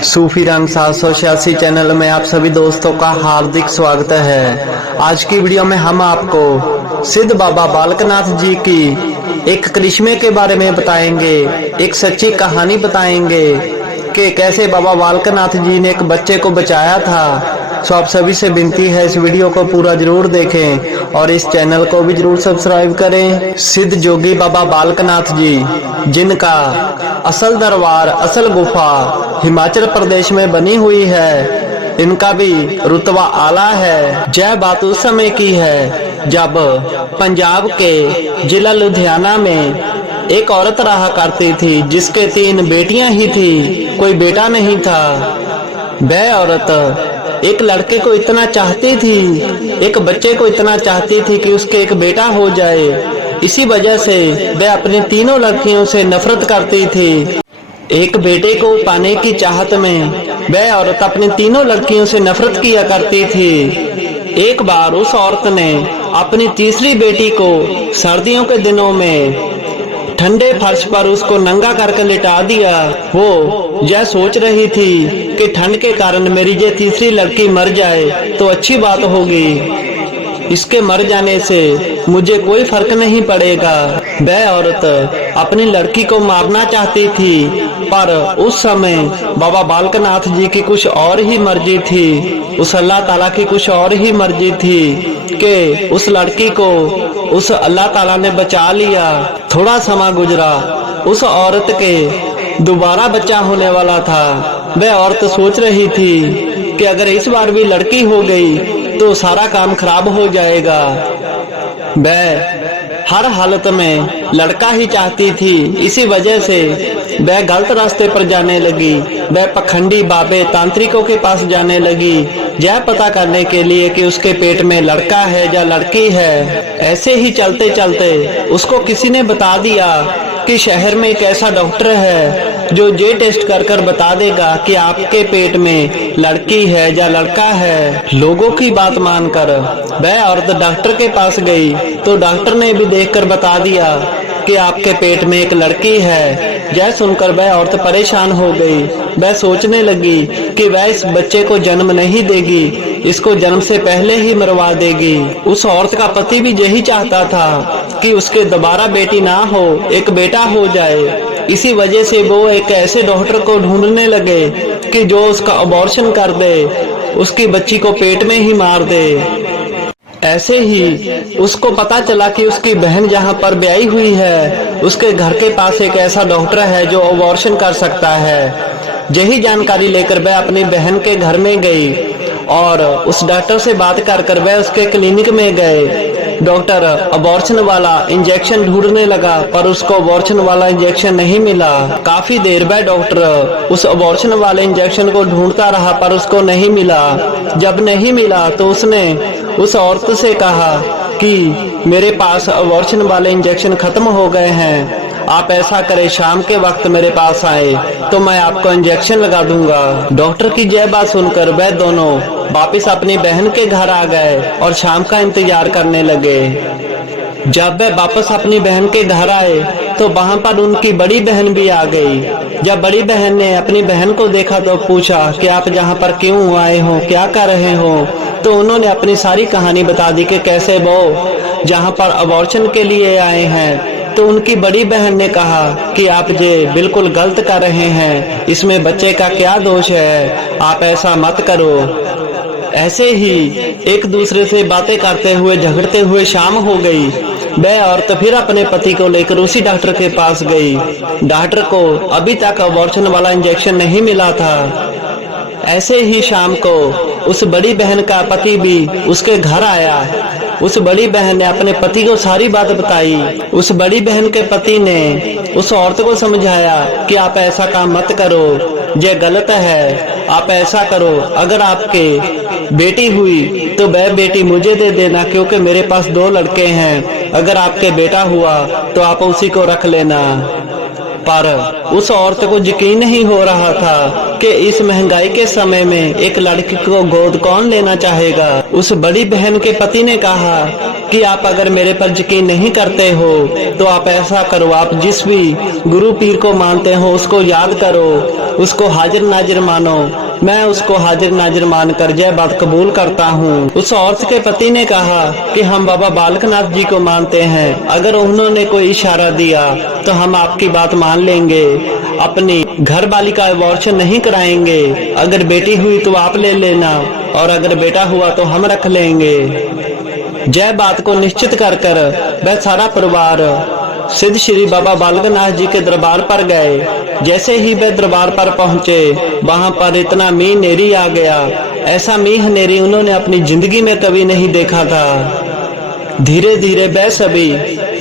सूफी रंग 786 चैनल में आप सभी दोस्तों का हार्दिक स्वागत है। आज की वीडियो में हम आपको सिद्ध बाबा बालकनाथ जी की एक करिश्मे के बारे में बताएंगे, एक सच्ची कहानी बताएंगे कि कैसे बाबा बालकनाथ जी ने एक बच्चे को बचाया था। तो आप सभी से विनती है इस वीडियो को पूरा जरूर देखें और इस चैनल को भी जरूर सब्सक्राइब करें। सिद्ध जोगी बाबा बालकनाथ जी, जिनका असल दरबार, असल गुफा हिमाचल प्रदेश में बनी हुई है, इनका भी रुतबा आला है। यह बात उस समय की है जब पंजाब के जिला लुधियाना में एक औरत रहा करती थी जिसके 3 बेटियां ही थी, कोई बेटा नहीं था। वह औरत एक लड़के को इतना चाहती थी, एक बच्चे को इतना चाहती थी कि उसके एक बेटा हो जाए। इसी वजह से वह अपनी तीनों लड़कियों से नफरत करती थी। एक बेटे को पाने की चाहत में वह औरत अपनी तीनों लड़कियों से नफरत किया करती थी। एक बार उस औरत ने अपनी तीसरी बेटी को सर्दियों के दिनों में ठंडे फर्श पर उसको नंगा करके लिटा दिया। वो यह सोच रही थी कि ठंड के कारण मेरी ये तीसरी लड़की मर जाए तो अच्छी बात होगी, इसके मर जाने से मुझे कोई फर्क नहीं पड़ेगा। वह औरत अपनी लड़की को मारना चाहती थी, पर उस समय बाबा बालकनाथ जी की कुछ और ही मर्जी थी, उस अल्लाह ताला की कुछ और ही मर्जी थी कि उस लड़की को उस अल्लाह ताला ने बचा लिया। थोड़ा समय गुजरा, उस औरत के दोबारा बच्चा होने वाला था। वह औरत सोच रही थी कि अगर इस बार भी लड़की हो गई तो सारा काम खराब हो जाएगा। वह हर हालत में लड़का ही चाहती थी, इसी वजह से वह गलत रास्ते पर जाने लगी। वह पखंडी बाबे तांत्रिकों के पास जाने लगी, यह पता करने के लिए कि उसके पेट में लड़का है या लड़की है। ऐसे ही चलते चलते उसको किसी ने बता दिया कि शहर में एक ऐसा डॉक्टर है जो ये टेस्ट कर बता देगा कि आपके पेट में लड़की है या लड़का है। लोगों की बात मानकर वह औरत डॉक्टर के पास गई तो डॉक्टर ने भी देखकर बता दिया कि आपके पेट में एक लड़की है। यह सुनकर वह औरत परेशान हो गई। वह सोचने लगी कि वह इस बच्चे को जन्म नहीं देगी, इसको जन्म से पहले ही मरवा देगी। उस औरत का पति भी यही चाहता था कि उसके दोबारा बेटी ना हो, एक बेटा हो जाए। इसी वजह से वो एक ऐसे डॉक्टर को ढूंढने लगे कि जो उसका अबॉर्शन कर दे, उसकी बच्ची को पेट में ही मार दे। ऐसे ही उसको पता चला कि उसकी बहन जहाँ पर ब्याही हुई है, उसके घर के पास एक ऐसा डॉक्टर है जो अबॉर्शन कर सकता है। यही जानकारी लेकर वह अपनी बहन के घर में गई और उस डॉक्टर से बात कर वह उसके क्लिनिक में गए। डॉक्टर अबॉर्शन वाला इंजेक्शन ढूंढने लगा, पर उसको अबॉर्शन वाला इंजेक्शन नहीं मिला। काफी देर बाद डॉक्टर उस अबॉर्शन वाले इंजेक्शन को ढूंढता रहा, पर उसको नहीं मिला। जब नहीं मिला तो उसने उस औरत से कहा कि मेरे पास अबॉर्शन वाले इंजेक्शन खत्म हो गए हैं, आप ऐसा करें शाम के वक्त मेरे पास आए तो मैं आपको इंजेक्शन लगा दूंगा। डॉक्टर की यह बात सुनकर वह दोनों वापिस अपनी बहन के घर आ गए और शाम का इंतजार करने लगे। जब वह वापस अपनी बहन के घर आए तो वहां पर उनकी बड़ी बहन भी आ गई। जब बड़ी बहन ने अपनी बहन को देखा तो पूछा कि आप यहाँ पर क्यों आए हो, क्या कर रहे हो। तो उन्होंने अपनी सारी कहानी बता दी कि कैसे वो जहाँ पर अबॉर्शन के लिए आए हैं। तो उनकी बड़ी बहन ने कहा कि आप ये बिल्कुल गलत कर रहे हैं, इसमें बच्चे का क्या दोष है, आप ऐसा मत करो। ऐसे ही एक दूसरे से बातें करते हुए झगड़ते हुए शाम हो गई। वह औरत फिर अपने पति को लेकर उसी डॉक्टर के पास गई। डॉक्टर को अभी तक अबॉर्शन वाला इंजेक्शन नहीं मिला था। ऐसे ही शाम को उस बड़ी बहन का पति भी उसके घर आया। उस बड़ी बहन ने अपने पति को सारी बात बताई। उस बड़ी बहन के पति ने उस औरत को समझाया कि आप ऐसा काम मत करो, ये गलत है, आप ऐसा करो, अगर आपके बेटी हुई तो वह बेटी मुझे दे देना, क्योंकि मेरे पास 2 लड़के हैं, अगर आपके बेटा हुआ तो आप उसी को रख लेना। पर उस औरत को यकीन नहीं हो रहा था कि इस महंगाई के समय में एक लड़की को गोद कौन लेना चाहेगा। उस बड़ी बहन के पति ने कहा कि आप अगर मेरे पर यकीन नहीं करते हो तो आप ऐसा करो, आप जिस भी गुरु पीर को मानते हो उसको याद करो, उसको हाजिर नाजिर मानो। मैं उसको हाजिर नाजिर मानकर यह बात कबूल करता हूँ। उस औरत के पति ने कहा कि हम बाबा बालकनाथ जी को मानते हैं, अगर उन्होंने कोई इशारा दिया तो हम आपकी बात मान लेंगे, अपनी घर वाली का अबॉर्शन नहीं कराएंगे। अगर बेटी हुई तो आप ले लेना और अगर बेटा हुआ तो हम रख लेंगे। जय बात को निश्चित कर वह सारा परिवार सिद्ध श्री बाबा बालकनाथ जी के दरबार पर गए। जैसे ही वे दरबार पर पहुंचे वहां पर इतना मींह नेरी आ गया, ऐसा मींह नेरी उन्होंने अपनी जिंदगी में कभी नहीं देखा था। धीरे धीरे वे सभी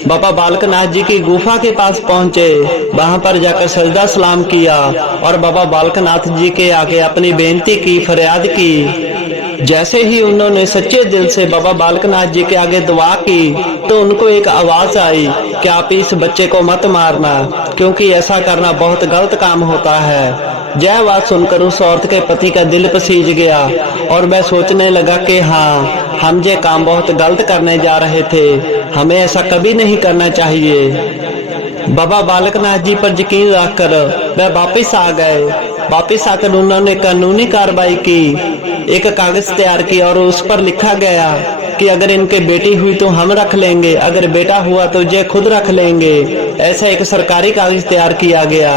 बाबा बालकनाथ जी की गुफा के पास पहुंचे, वहां पर जाकर सजदा सलाम किया और बाबा बालकनाथ जी के आगे अपनी बेनती की, फरियाद की। जैसे ही उन्होंने सच्चे दिल से बाबा बालकनाथ जी के आगे दुआ की तो उनको एक आवाज आई कि आप इस बच्चे को मत मारना, क्योंकि ऐसा करना बहुत गलत काम होता है। यह बात सुनकर उस औरत के पति का दिल पसीज गया और वह सोचने लगा कि हाँ, हम ये काम बहुत गलत करने जा रहे थे, हमें ऐसा कभी नहीं करना चाहिए। बाबा बालकनाथ जी पर यकीन रखकर वह वापिस आ गए। वापिस आकर उन्होंने कानूनी कार्रवाई की, एक कागज तैयार किया और उस पर लिखा गया कि अगर इनके बेटी हुई तो हम रख लेंगे, अगर बेटा हुआ तो ये खुद रख लेंगे। ऐसा एक सरकारी कागज तैयार किया गया।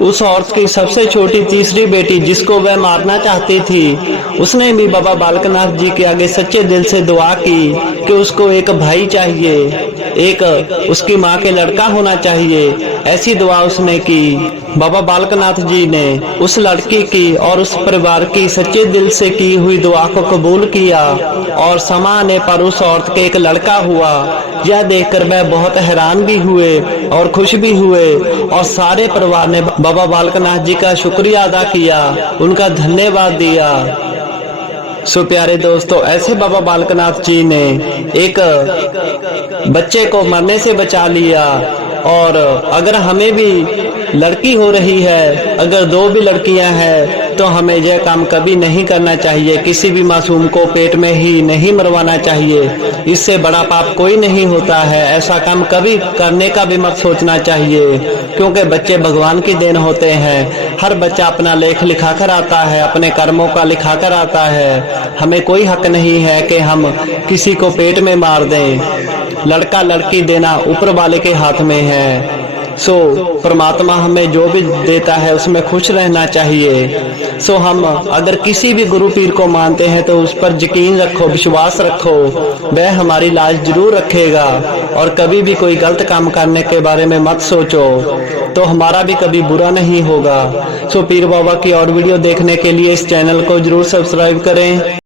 उस औरत की सबसे छोटी तीसरी बेटी जिसको वह मारना चाहती थी, उसने भी बाबा बालकनाथ जी के आगे सच्चे दिल से दुआ की कि उसको एक भाई चाहिए, एक उसकी माँ के लड़का होना चाहिए। ऐसी दुआ उसने की। बाबा बालकनाथ जी ने उस लड़की की और उस परिवार की सच्चे दिल से की हुई दुआ को कबूल किया और समय आने पर उस औरत के एक लड़का हुआ। यह देखकर वह बहुत हैरान भी हुए और खुश भी हुए और सारे परिवार ने बाबा बालकनाथ जी का शुक्रिया अदा किया, उनका धन्यवाद दिया। सो प्यारे दोस्तों, ऐसे बाबा बालकनाथ जी ने एक बच्चे को मरने से बचा लिया। और अगर हमें भी लड़की हो रही है, अगर दो भी लड़कियां हैं, तो हमें यह काम कभी नहीं करना चाहिए। किसी भी मासूम को पेट में ही नहीं मरवाना चाहिए, इससे बड़ा पाप कोई नहीं होता है। ऐसा काम कभी करने का भी मत सोचना चाहिए, क्योंकि बच्चे भगवान की देन होते हैं। हर बच्चा अपना लेख लिखा कर आता है, अपने कर्मों का लिखा कर आता है। हमें कोई हक नहीं है कि हम किसी को पेट में मार दें। लड़का लड़की देना ऊपर वाले के हाथ में है। सो परमात्मा हमें जो भी देता है उसमें खुश रहना चाहिए। सो हम अगर किसी भी गुरु पीर को मानते हैं तो उस पर यकीन रखो, विश्वास रखो, वह हमारी लाज जरूर रखेगा। और कभी भी कोई गलत काम करने के बारे में मत सोचो, तो हमारा भी कभी बुरा नहीं होगा। सो पीर बाबा की और वीडियो देखने के लिए इस चैनल को जरूर सब्सक्राइब करें।